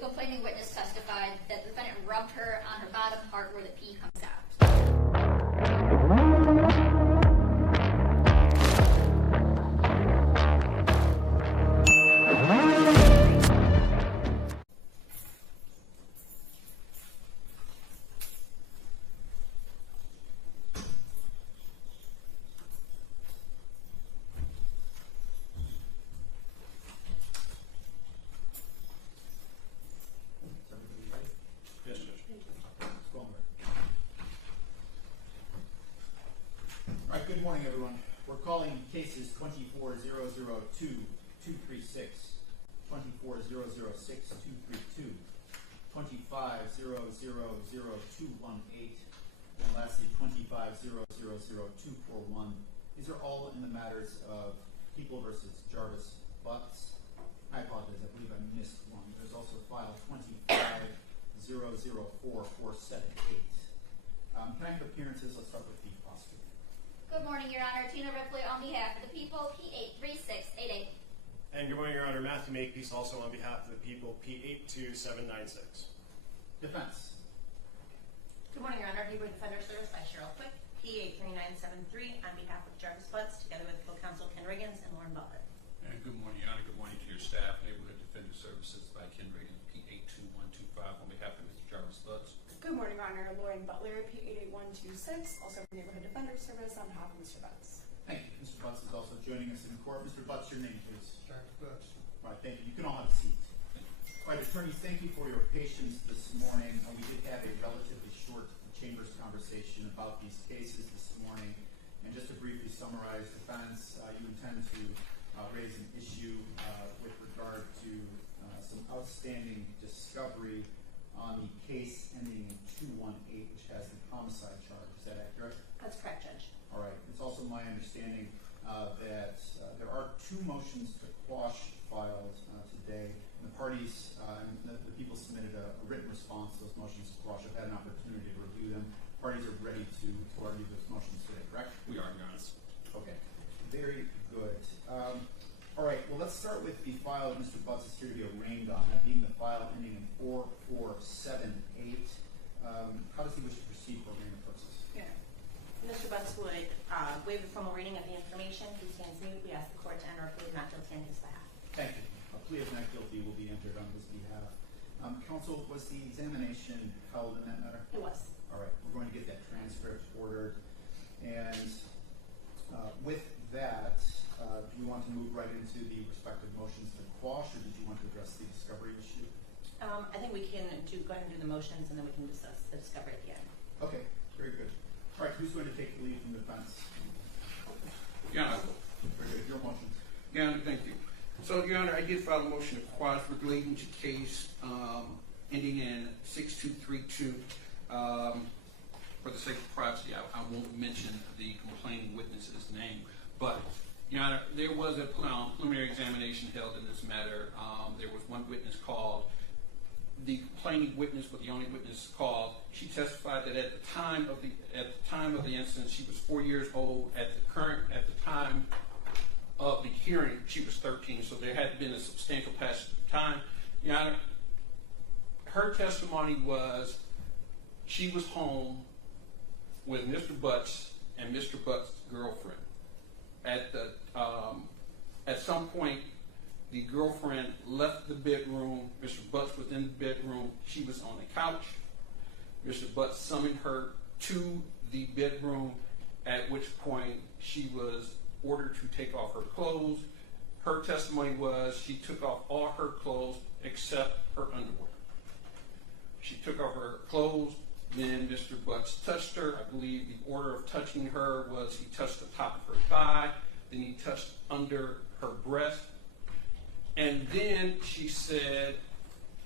The complaining witness testified that the defendant rubbed her on her bottom part where the pee comes out. Good morning, everyone. We're calling cases 24-002-236, 24-006-232, 25-000-218, and lastly 25-000-241. These are all in the matters of People versus Jarvis Butts. I apologize, I believe I missed one. There's also file 25-004-478. Can I have appearances? Let's start with the prosecutor. Good morning, Your Honor. Tina Ripley on behalf of the people, P83688. And good morning, Your Honor. Matthew Makepeace also on behalf of the people, P82796. Defense. Good morning, Your Honor. Neighborhood Defender Service by Cheryl Quick, P83973 on behalf of Jarvis Butts, together with co-counsel Ken Riggins and Lauren Butler. And good morning, Your Honor. Good morning to your staff. Neighborhood Defender Services by Ken Riggins, P82125 on behalf of Mr. Jarvis Butts. Good morning, Your Honor. Lauren Butler, P88126, also from Neighborhood Defender Service on behalf of Mr. Butts. Thank you. Mr. Butts is also joining us in court. Mr. Butts, your name, please. Jarvis Butts. All right, thank you. You can all have a seat. All right, attorneys, thank you for your patience this morning. We did have a relatively short chambers conversation about these cases this morning. And just to briefly summarize defense, you intend to raise an issue with regard to some outstanding discovery on the case ending in 218, which has the homicide charge. Is that accurate? That's correct, Judge. All right. It's also my understanding that there are two motions to quash filed today. And the parties, the people submitted a written response to those motions to quash. I've had an opportunity to review them. Parties are ready to argue those motions today, correct? We are, Your Honor. Okay. Very good. All right. Well, let's start with the file that Mr. Butts is here to be arraigned on, that being the file ending in 4478. How does he wish to proceed for arraignment purposes? Yeah. Mr. Butts would waive the formal reading of the information. He stands mute. We ask the court to enter a plea of not guilty on his behalf. Thank you. A plea of not guilty will be entered on his behalf. Counsel, was the examination held in that matter? It was. All right. We're going to get that transcript ordered. And with that, do we want to move right into the respective motions to quash, or did you want to address the discovery issue? I think we can go ahead and do the motions, and then we can discuss the discovery at the end. Okay. Very good. All right. Who's going to take the lead from the defense? Your Honor. Very good. Your motions. Your Honor, thank you. So, Your Honor, I did file a motion to quash relating to case ending in 6232. For the sake of privacy, I won't mention the complaining witness's name. But, Your Honor, there was a preliminary examination held in this matter. There was one witness called. The complaining witness was the only witness called. She testified that at the time of the incident, she was 4 years old. At the time of the hearing, she was 13. So there had been a substantial passage of time. Your Honor, her testimony was she was home with Mr. Butts and Mr. Butts' girlfriend. At some point, the girlfriend left the bedroom. Mr. Butts was in the bedroom. She was on the couch. Mr. Butts summoned her to the bedroom, at which point she was ordered to take off her clothes. Her testimony was she took off all her clothes except her underwear. She took off her clothes. Then Mr. Butts touched her. I believe the order of touching her was he touched the top of her thigh, then he touched under her breast, and then she said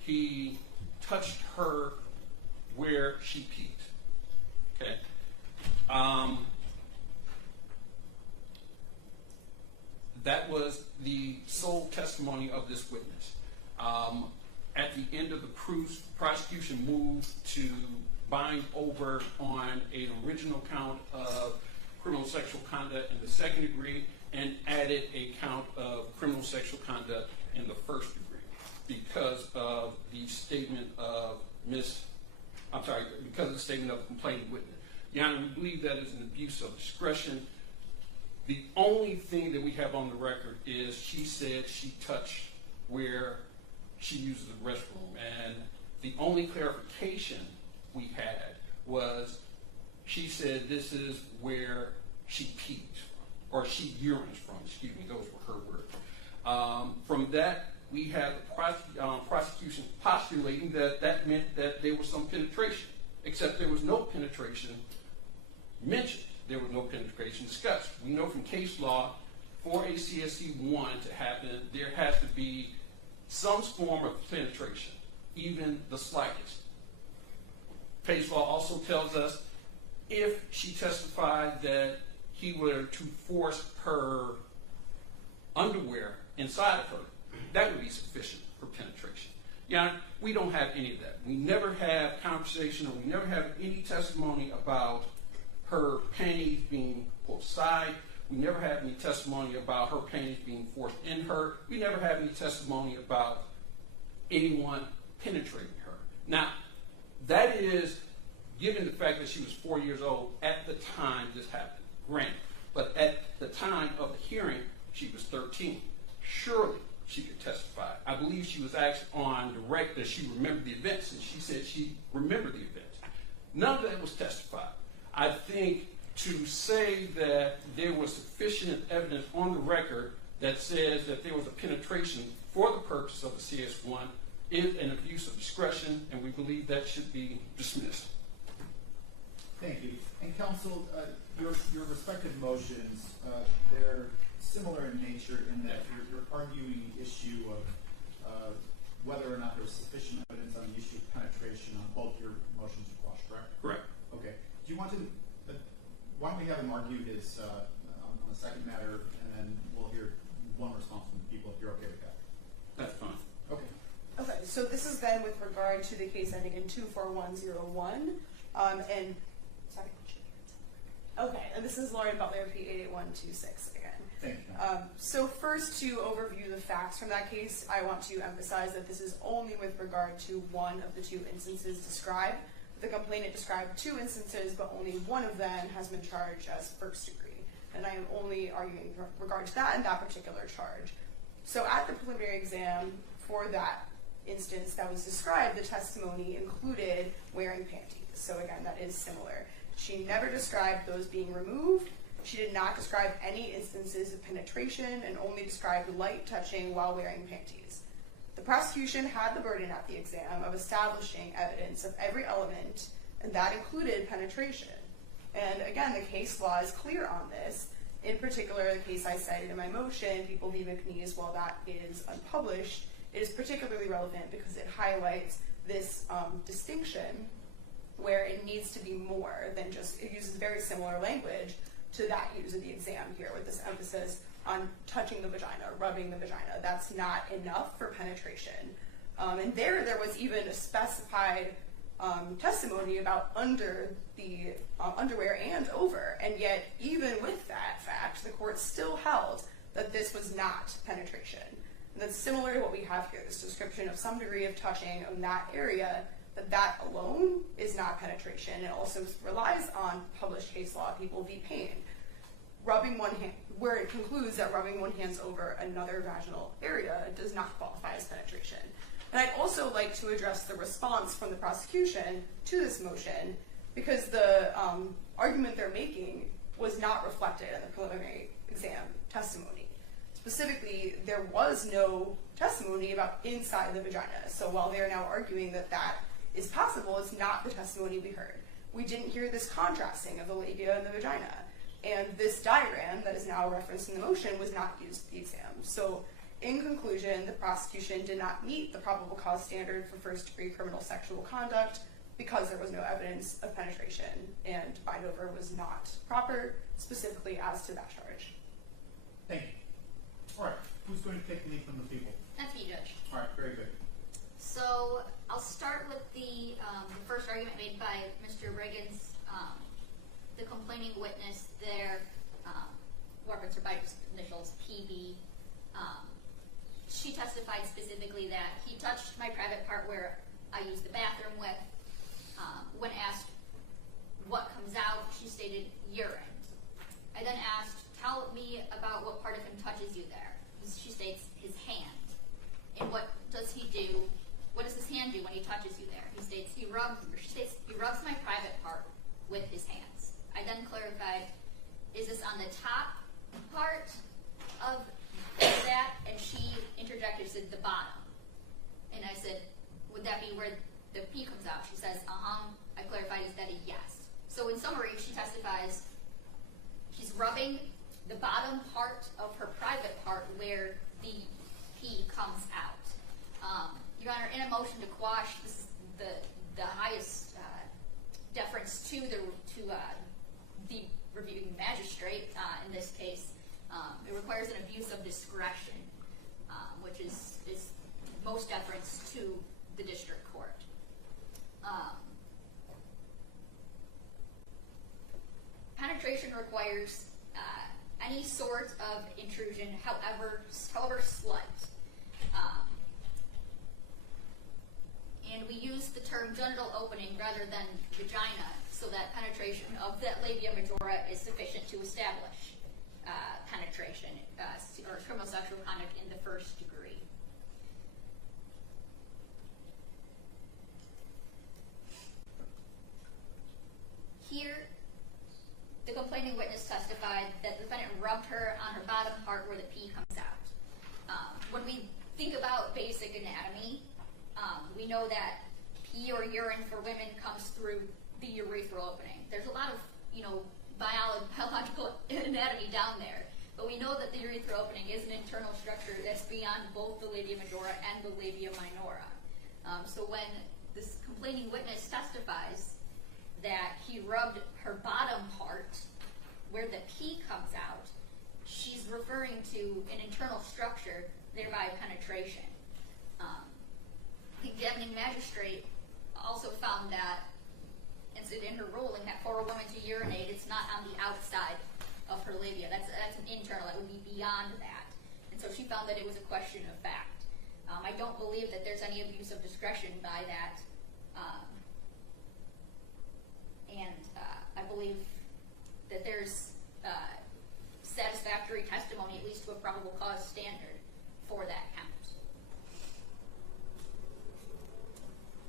he touched her where she peed. Okay. That was the sole testimony of this witness. At the end of the prosecution moved to bind over on an original count of criminal sexual conduct in the second degree and added a count of criminal sexual conduct in the first degree because of the statement of because of the statement of the complaining witness. Your Honor, we believe that is an abuse of discretion. The only thing that we have on the record is she said she touched where she uses the restroom, and the only clarification we had was she said this is where she pees from, or she urines from, excuse me, those were her words. From that, we had the prosecution postulating that meant that there was some penetration, except there was no penetration mentioned. There was no penetration discussed. We know from case law, for a CSC 1 to happen, there has to be some form of penetration, even the slightest. Case law also tells us if she testified that he were to force her underwear inside of her, that would be sufficient for penetration. Yeah, we don't have any of that. We never have conversation, or we never have any testimony about her panties being pulled aside. We never have any testimony about her panties being forced in her. We never have any testimony about anyone penetrating her. Now, that is given the fact that she was 4 years old at the time this happened, granted. But at the time of the hearing, she was 13. Surely she could testify. I believe she was asked on direct that she remembered the events, and she said she remembered the events. None of that was testified. I think to say that there was sufficient evidence on the record that says that there was a penetration for the purpose of the CS1 is an abuse of discretion, and we believe that should be dismissed. Thank you. And counsel, your respective motions, they're similar in nature in that you're arguing the issue of whether or not there's sufficient evidence on the issue of penetration on both your motions to quash, correct? Correct. Okay. Do you want to, why don't we have them argued as on the second matter, and then we'll hear one response from the people if you're okay with that? That's fine. Okay. Okay, so this is then with regard to the case ending in 24101, and sorry. Okay, and this is Lauren Butler, P88126 again. Thank you. So first, to overview the facts from that case, I want to emphasize that this is only with regard to one of the two instances described. The complainant described two instances, but only one of them has been charged as first degree. And I am only arguing with regard to that and that particular charge. So at the preliminary exam for that instance that was described, the testimony included wearing panties. So again, that is similar. She never described those being removed. She did not describe any instances of penetration and only described light touching while wearing panties. The prosecution had the burden at the exam of establishing evidence of every element, and that included penetration. And again, the case law is clear on this. In particular, the case I cited in my motion, People v. McNeese, while that is unpublished, it is particularly relevant because it highlights this distinction where it needs to be more than just, it uses very similar language to that used in the exam here with this emphasis on touching the vagina, rubbing the vagina. That's not enough for penetration. And there was even a specified testimony about under the underwear and over. And yet, even with that fact, the court still held that this was not penetration. And that's similar to what we have here, this description of some degree of touching in that area, that alone is not penetration. It also relies on published case law, People v. Payne. Rubbing one hand, where it concludes that rubbing one hand over another vaginal area does not qualify as penetration. And I'd also like to address the response from the prosecution to this motion, because the argument they're making was not reflected in the preliminary exam testimony. Specifically, there was no testimony about inside the vagina. So while they're now arguing that that is possible, it's not the testimony we heard. We didn't hear this contrasting of the labia and the vagina. And this diagram that is now referenced in the motion was not used in the exam. So in conclusion, the prosecution did not meet the probable cause standard for first-degree criminal sexual conduct because there was no evidence of penetration, and bind over was not proper, specifically as to that charge. Thank you. All right, who's going to take the lead from the people? That's me, Judge. All right, very good. So I'll start with the first argument made by Mr. Riggins. The complaining witness there, reference her by initials PB, she testified specifically that he touched my private part where I use the bathroom with. When asked what comes out, she stated urine. I then asked, tell me about what part of him touches you there. She states his hand. And what does he do? What does his hand do when he touches you there? She states he rubs my private part with his hands. I then clarified, is this on the top part of that? And she interjected, said the bottom. And I said, would that be where the pee comes out? She says, I clarified, is that a yes? So in summary, she testifies she's rubbing the bottom part of her private part where the pee comes out. Your Honor, in a motion to quash, this is the highest deference to the reviewing magistrate in this case. It requires an abuse of discretion, which is most deference to the district court. Penetration requires any sort of intrusion, however slight. And we use the term genital opening rather than vagina, so that penetration of that labia majora is sufficient to establish penetration or criminal sexual conduct in the first degree. Here, the complaining witness testified that the defendant rubbed her on her bottom part where the pee comes out. When we think about basic anatomy, we know that pee or urine for women comes through the urethral opening. There's a lot of, biological anatomy down there, but we know that the urethral opening is an internal structure that's beyond both the labia majora and the labia minora. So when this complaining witness testifies that he rubbed her bottom part where the pee comes out, she's referring to an internal structure, thereby penetration. The examining magistrate also found that, and said in her ruling, that for a woman to urinate, it's not on the outside of her labia. That's an internal. That would be beyond that. And so she found that it was a question of fact. I don't believe that there's any abuse of discretion by that. I believe that there's satisfactory testimony, at least to a probable cause standard, for that count.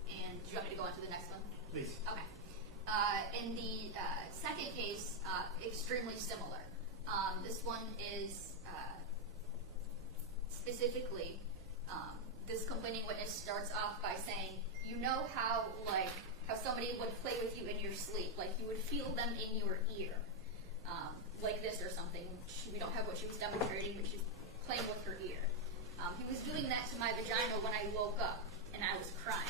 And do you want me to go on to the next one? Please. Okay. In the second case, extremely similar. This one is specifically, this complaining witness starts off by saying, you know how somebody would play with you in your sleep, like you would feel them in your ear, like this or something. We don't have what she was demonstrating, but she's playing with her ear. He was doing that to my vagina when I woke up, and I was crying.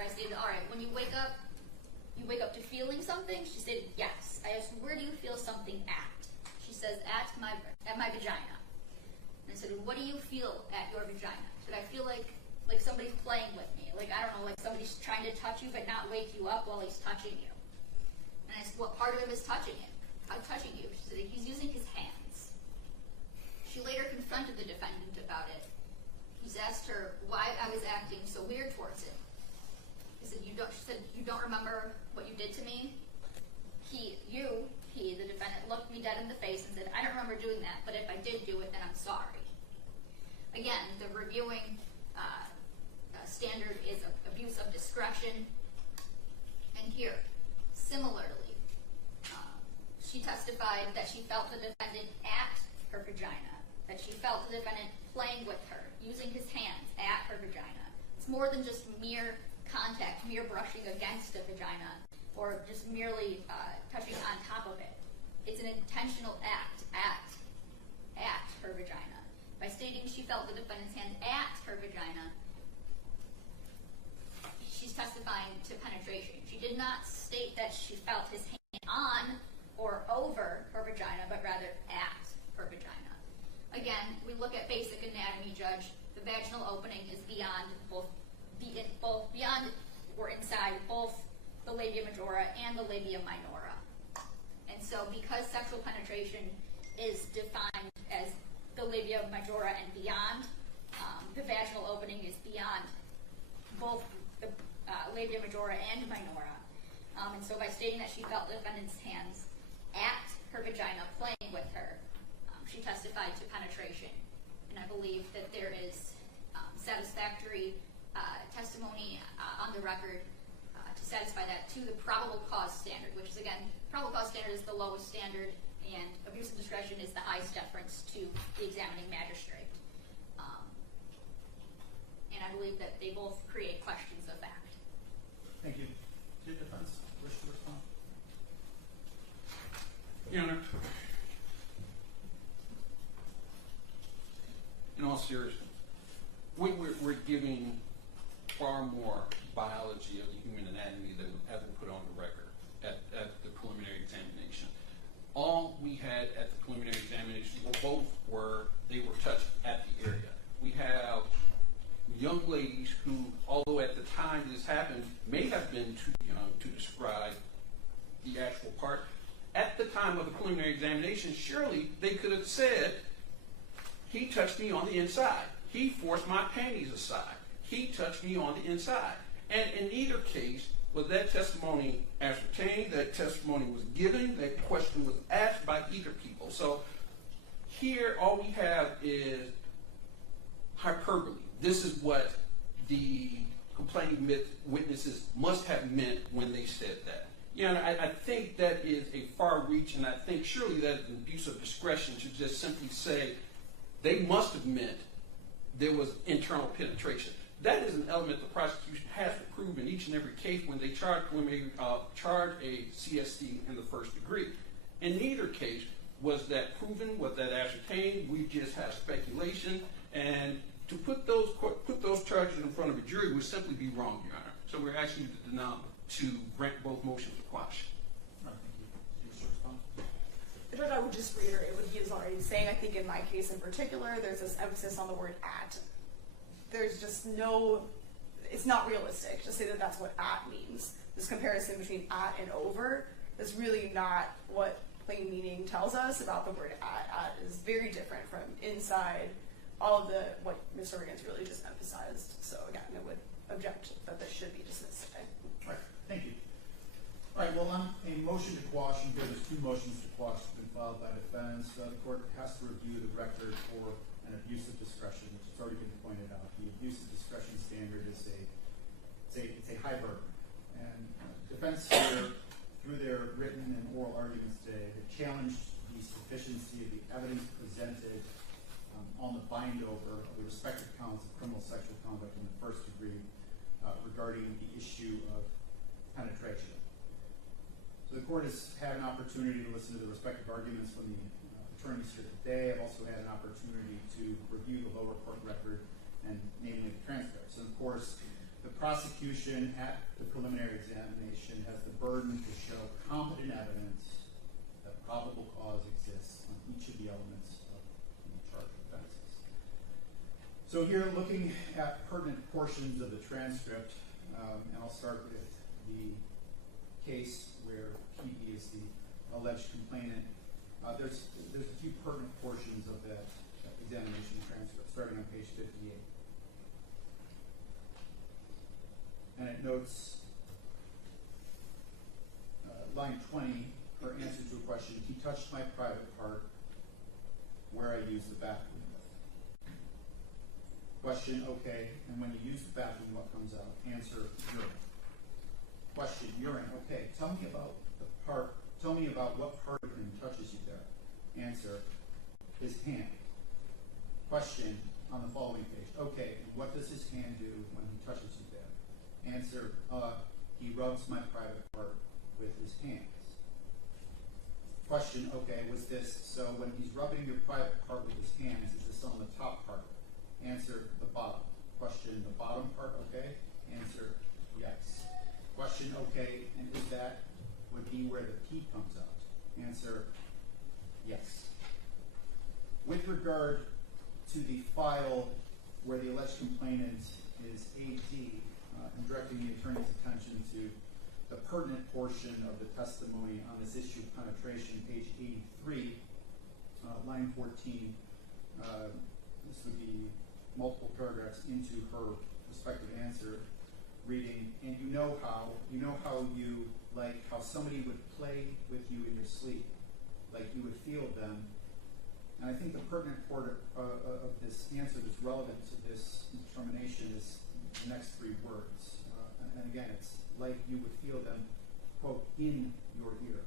I stated, all right, when you wake up to feeling something? She stated, yes. I asked, where do you feel something at? She says, at my vagina. And I said, what do you feel at your vagina? Should I feel like somebody's playing with me? Like, I don't know, like somebody's trying to touch you but not wake you up while he's touching you. And I said, what part of him is touching him? How touching you? She said, he's using his hands. She later confronted the defendant about it. He's asked her why I was acting so weird towards him. She said, you don't remember what you did to me? The defendant, looked me dead in the face and said, I don't remember doing that, but if I did do it, then I'm sorry. Again, the reviewing standard is abuse of discretion. And here, similarly, she testified that she felt the defendant at her vagina, that she felt the defendant playing with her, using his hands at her vagina. It's more than just mere contact, mere brushing against a vagina, or just merely touching on top of it. It's an intentional act at her vagina. By stating she felt the defendant's hand at her vagina, she's testifying to penetration. She did not state that she felt his hand on or over her vagina, but rather at her vagina. Again, we look at basic anatomy, Judge. The vaginal opening is beyond beyond or inside both the labia majora and the labia minora. And so because sexual penetration is defined as the labia majora and beyond, the vaginal opening is beyond both the labia majora and minora. And so by stating that she felt the defendant's hands at her vagina playing with her, she testified to penetration. And I believe that there is satisfactory testimony on the record to satisfy that to the probable cause standard, which is, again, probable cause standard is the lowest standard, and abuse of discretion is the highest deference to the examining magistrate. And I believe that they both create questions of fact. Thank you. Did the defense wish to respond? Your Honor, in all seriousness, we're giving far more biology of the human anatomy than has been put on the record at the preliminary examination. All we had at the preliminary examination they were touched at the area. We have young ladies who, although at the time this happened, may have been too young to describe the actual part. At the time of the preliminary examination, surely they could have said, he touched me on the inside. He forced my panties aside. He touched me on the inside. And in either case, was that testimony ascertained, that testimony was given, that question was asked by either people. So here, all we have is hyperbole. This is what the complaining witnesses must have meant when they said that. I think that is a far reach, and I think surely that an abuse of discretion should just simply say they must have meant there was internal penetration. That is an element the prosecution has to prove in each and every case when they charge a CSD in the first degree. In neither case was that proven, was that ascertained. We just have speculation, and to put those charges in front of a jury would simply be wrong, Your Honor. So we're asking you to deny, to grant both motions to quash. All right, thank you. Do you wish to respond? Judge, I would just reiterate what he is already saying. I think in my case in particular, there's this emphasis on the word at. There's just no, it's not realistic to say that that's what at means. This comparison between at and over is really not what plain meaning tells us about the word at. At is very different from inside, all of what Mr. Riggins really just emphasized. So again, I would object that this should be dismissed today. All right, thank you. All right, well, on a motion to quash, and there's two motions to quash that have been filed by defense. The court has to review the record for an abuse of discretion, which has already been pointed out. The abuse of discretion standard is a high burden. And defense here, through their written and oral arguments today, have challenged the sufficiency of the evidence presented on the bind-over of the respective counts of criminal sexual conduct in the first degree regarding the issue of penetration. So the court has had an opportunity to listen to the respective arguments from the attorneys here today. I've also had an opportunity to review the lower court record, and namely the transcripts. And of course, the prosecution at the preliminary examination has the burden to show competent evidence that probable cause exists on each of the elements of the charged offenses. So here, looking at pertinent portions of the transcript, and I'll start with the case where PB is the alleged complainant. There's a few pertinent portions of that examination transcript, starting on page 58. And it notes line 20, her answer to a question, he touched my private part where I used the bathroom with. Question, okay, and when you use the bathroom, what comes out? Answer, urine. Question, urine, okay, tell me about what part of him touches you there. Answer, his hand. Question, on the following page, okay, and what does his hand do when he touches you there? Answer, he rubs my private part with his hands. Question, okay, was this, so when he's rubbing your private part with his hands, is this on the top part? Answer, the bottom. Question, the bottom part, okay? Answer, yes. Question, okay, and is that would be where the pee comes out? Answer, yes. With regard to the file where the alleged complainant is AD, I'm directing the attorney's attention to the pertinent portion of the testimony on this issue of penetration, page 83, line 14. This would be multiple paragraphs paragraphs into her respective answer, reading, and you know how you like how somebody would play with you in your sleep, like you would feel them. And I think the pertinent part of this answer that's relevant to this determination is the next three words. And again, it's like you would feel them, quote, in your ear,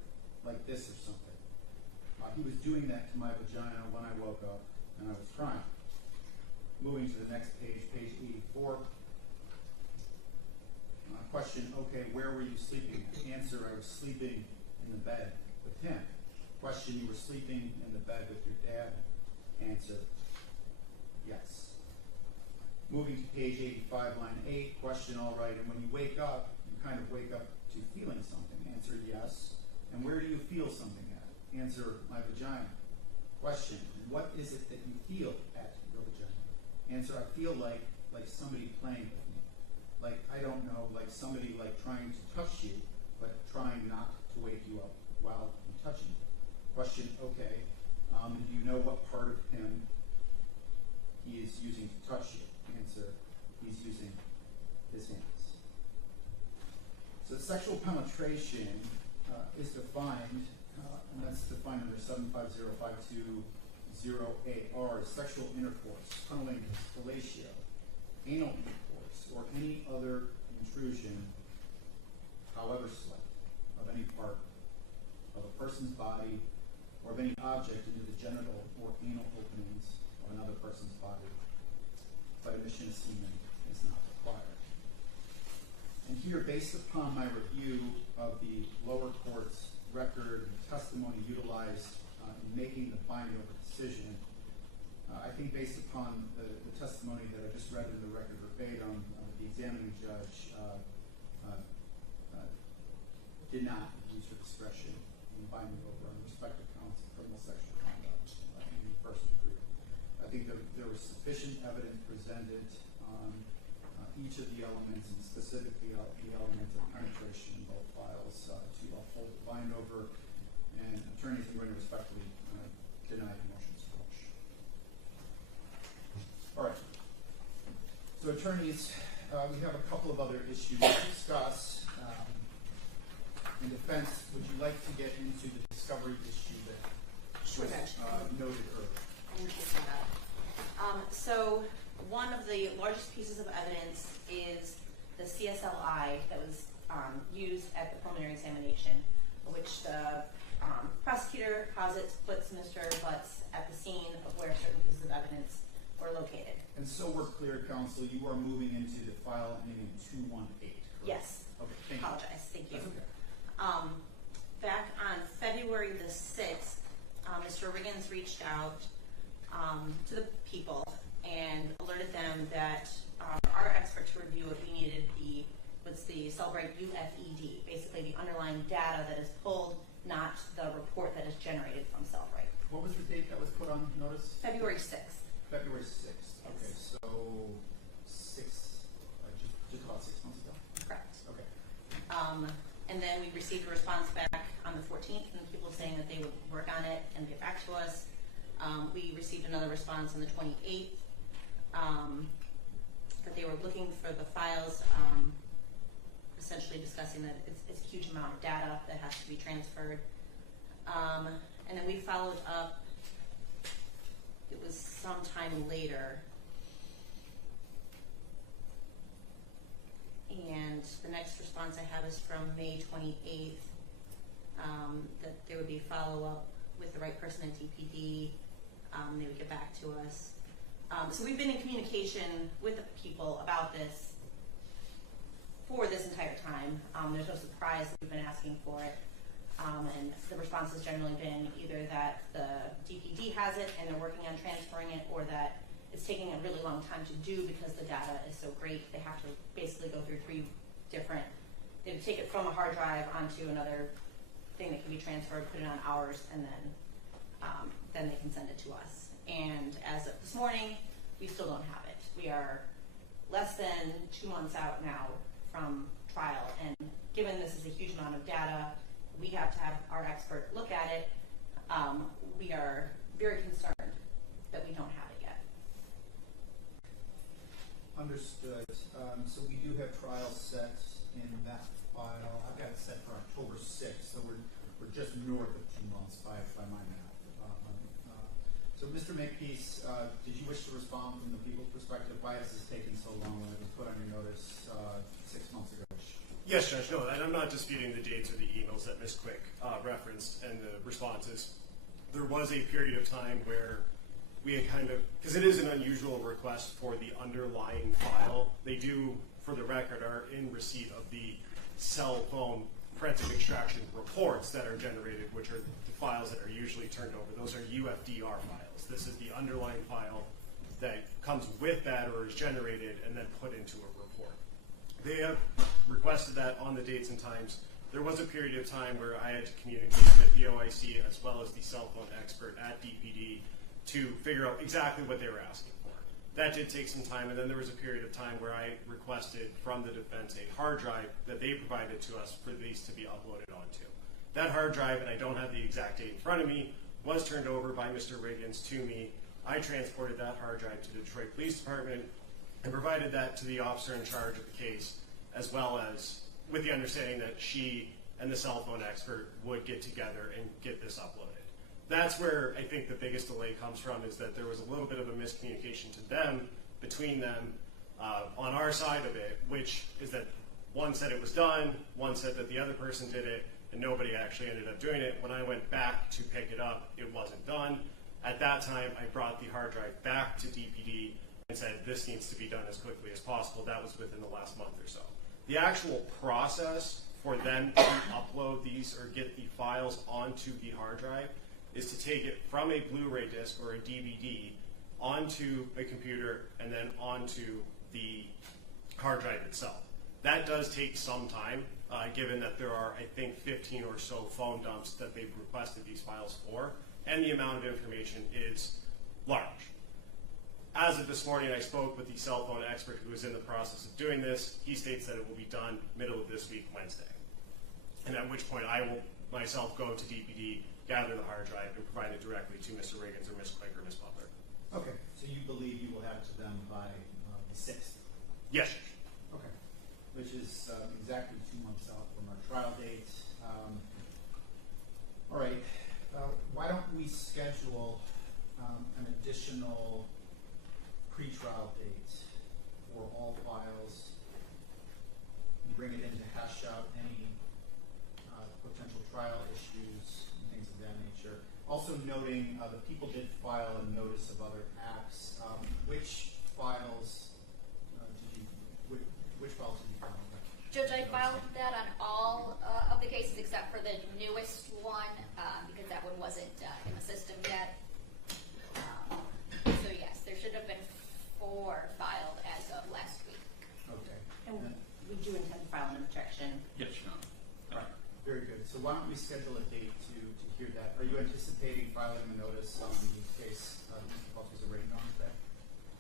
like this or something. He was doing that to my vagina when I woke up and I was crying. Moving to the next page, page 84. Question, okay, where were you sleeping? Answer, I was sleeping in the bed with him. Question, you were sleeping in the bed with your dad? Answer, yes. Moving to page 85, line 8. Question, all right, and when you wake up, you kind of wake up to feeling something? Answer, yes. And where do you feel something at? Answer, my vagina. Question, what is it that you feel at your vagina? Answer, I feel like somebody playing with me. Like, I don't know, like somebody like trying to touch you, but trying not to wake you up while I'm touching you. Question, okay, do you know what part of him he is using to touch you? Answer, he's using his hands. So sexual penetration is defined, and that's defined under 75052-0AR, as sexual intercourse, cunnilingus, fellatio, anal intercourse, or any other intrusion, however slight, of any part of a person's body or of any object into the genital or anal openings of another person's body, but emission of semen is not required. And here, based upon my review of the lower court's record and testimony utilized in making the finding of a decision, I think based upon the testimony that I just read in the record verbatim, the examining judge did not use her discretion in binding over on respective counts of criminal sexual conduct in the first degree. I think there was sufficient evidence presented on each of the elements, and specifically the element of penetration in both files, to uphold the bind over, and attorneys are going to respectfully deny the motions to quash. All right. So attorneys, we have a couple of other issues to discuss. In defense, would you like to get into the discovery issue that Sure, was noted earlier? I can take that up. So one of the largest pieces of evidence is the CSLI that was used at the preliminary examination, which the prosecutor posits puts Mr. Butts at the scene of where certain pieces of evidence were located. And so we're clear, counsel, you are moving into the file ending in 218, correct? Yes. Okay, thank you. Apologize. Thank you. That's okay. Back on February the 6th, Mr. Riggins reached out to the people and alerted them that our expert to review it, we needed what's the Celebrate UFED, basically the underlying data that is pulled, not the report that is generated from Celebrate. What was the date that was put on notice? February 6th. February 6th. Okay, Yes. so just about 6 months ago? Correct. Okay. And then we received a response back on the 14th from the people saying that they would work on it and get back to us. We received another response on the 28th that they were looking for the files, essentially discussing that it's a huge amount of data that has to be transferred. And then we followed up, it was sometime later, and the next response I have is from May 28th, that there would be follow-up with the right person at DPD. They would get back to us. So we've been in communication with the people about this for this entire time. There's no surprise that we've been asking for it. And the response has generally been either that the DPD has it and they're working on transferring it, or that it's taking a really long time to do because the data is so great. They have to basically go through three different, they have to take it from a hard drive onto another thing that can be transferred, put it on ours, and then they can send it to us. And as of this morning, we still don't have it. We are less than 2 months out now from trial, and given this is a huge amount of data, we have to have our expert look at it. We are very concerned that we don't have it yet. Understood. So we do have trials set in that file. I've got it set for October 6th, so we're just north of 2 months by my math. So Mr. Makepeace, did you wish to respond from the people's perspective? Why has this taken so long when it was put on your notice 6 months ago? Yes, Judge, no, and I'm not disputing the dates or the emails that Ms. Quick referenced and the responses. There was a period of time where we had kind of, because it is an unusual request for the underlying file, they do, for the record, are in receipt of the cell phone forensic extraction reports that are generated, which are the files that are usually turned over. Those are UFDR files. This is the underlying file that comes with that or is generated and then put into a report. They have requested that on the dates and times. There was a period of time where I had to communicate with the OIC as well as the cell phone expert at DPD to figure out exactly what they were asking for. That did take some time, and then there was a period of time where I requested from the defense a hard drive that they provided to us for these to be uploaded onto. That hard drive, and I don't have the exact date in front of me, was turned over by Mr. Riggins to me. I transported that hard drive to the Detroit Police Department and provided that to the officer in charge of the case, as well as with the understanding that she and the cell phone expert would get together and get this uploaded. That's where I think the biggest delay comes from, is that there was a little bit of a miscommunication to them, between them, on our side of it, which is that one said it was done, one said that the other person did it, and nobody actually ended up doing it. When I went back to pick it up, it wasn't done. At that time, I brought the hard drive back to DPD and said, this needs to be done as quickly as possible. That was within the last month or so. The actual process for them to upload these or get the files onto the hard drive is to take it from a Blu-ray disc or a DVD onto a computer and then onto the hard drive itself. That does take some time, given that there are, I think, 15 or so phone dumps that they've requested these files for, and the amount of information is large. As of this morning, I spoke with the cell phone expert who is in the process of doing this. He states that it will be done middle of this week, Wednesday. And at which point I will myself go to DPD, gather the hard drive, and provide it directly to Mr. Riggins or Ms. Quick or Ms. Butler. Okay, so you believe you will have it to them by the 6th? Yes. Okay, which is exactly 2 months out from our trial date. All right, why don't we schedule an additional pretrial date for all files, and bring it in to hash out any potential trial issues and things of that nature. Also noting the people did file a notice of other acts. Which files which files did you file? Judge, I filed that on all of the cases except for the newest one, because that one wasn't in the system yet. So yes, there should have been 4 filed as of last week. Okay. And we do intend to file an objection. Yes, Your Honor. Right. Very good. So why don't we schedule a date to hear that? Are you anticipating filing a notice on the case Mr. Butler's arraigned on today?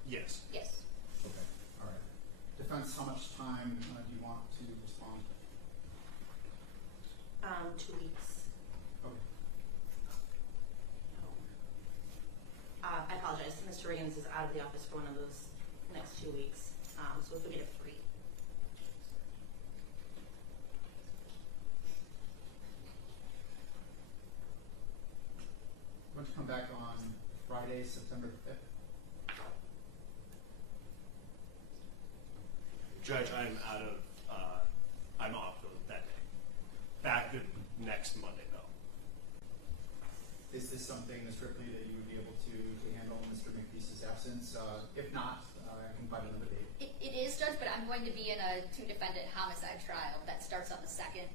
Yes. Yes. Okay. All right. Defense, how much time do you want to respond? 2 weeks. Okay. I apologize. Mr. Riggins is out of the office for one of those next 2 weeks. So if we get a 3. Why don't you come back on Friday, September 5th? Judge, I'm I'm off that day. Back the next Monday, though. Is this something, Ms. Ripley, that you would be able to handle in Mr. McPeace's absence? If not, I can find another date. It is, Judge, but I'm going to be in a 2-defendant homicide trial that starts on the 2nd.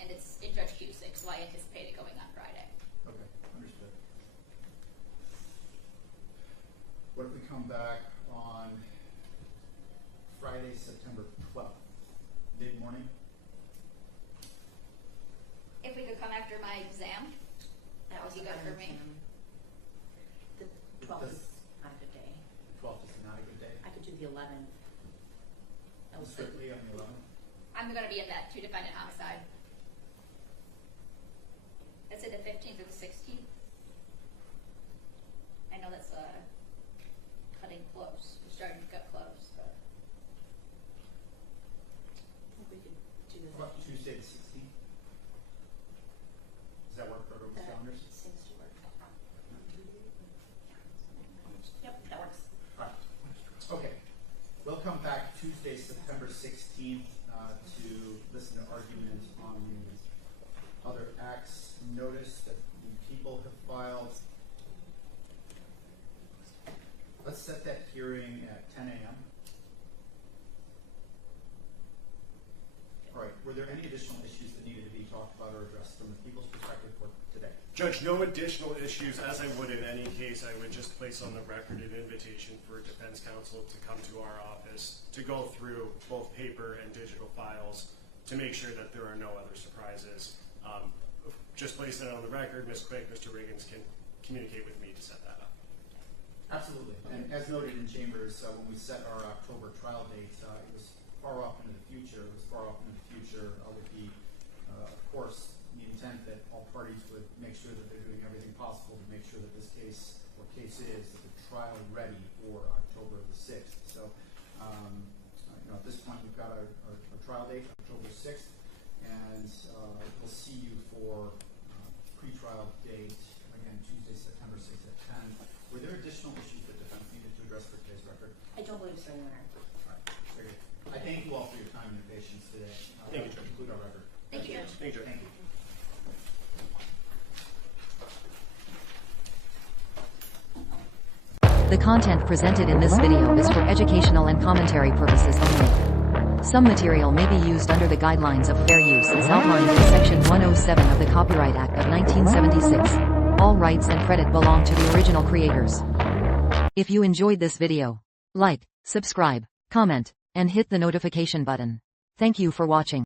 And it's in Judge Cusick, so I anticipate it going on Friday. Okay, understood. What if we come back on Friday, September 12th, mid-morning? If we could come after my exam, that would be good for me. The 12th is not a good day. 12th is not a good day. I could do the 11th. That was good. Strictly on the 11th? I'm going to be in that 2-defendant homicide. Is it the 15th or the 16th? I know that's cutting close. We're starting to get close. 16th to listen to argument on the other acts notice that the people have filed. Let's set that hearing at 10 a.m. All right, were there any additional issues that needed to be talked about or addressed from the people's perspective for today? Judge, no additional issues. As I would in any case, I would just place on the record an invitation for defense counsel to come to our office to go through both paper and digital files to make sure that there are no other surprises. Just placing it on the record, Ms. Quick, Mr. Riggins can communicate with me to set that up. Absolutely. And as noted in Chambers, when we set our October trial date, it was far off into the future. It was far off into the future with the, of course, the intent that all parties would make sure that they're doing everything possible to make sure that this case, or case is, that the trial ready for October the 6th. So, at this point, we've got our trial date, October 6th, and we'll see you for pre-trial date, again, Tuesday, September 6th at 10. Were there additional issues that defense needed to address for today's record? I don't believe so, Your Honor. All right, very good. I thank you all for your time and your patience today. Thank you, To conclude our record. Thank you. Thank you. Thank you. The content presented in this video is for educational and commentary purposes only. Some material may be used under the guidelines of fair use as outlined in Section 107 of the Copyright Act of 1976. All rights and credit belong to the original creators. If you enjoyed this video, like, subscribe, comment, and hit the notification button. Thank you for watching.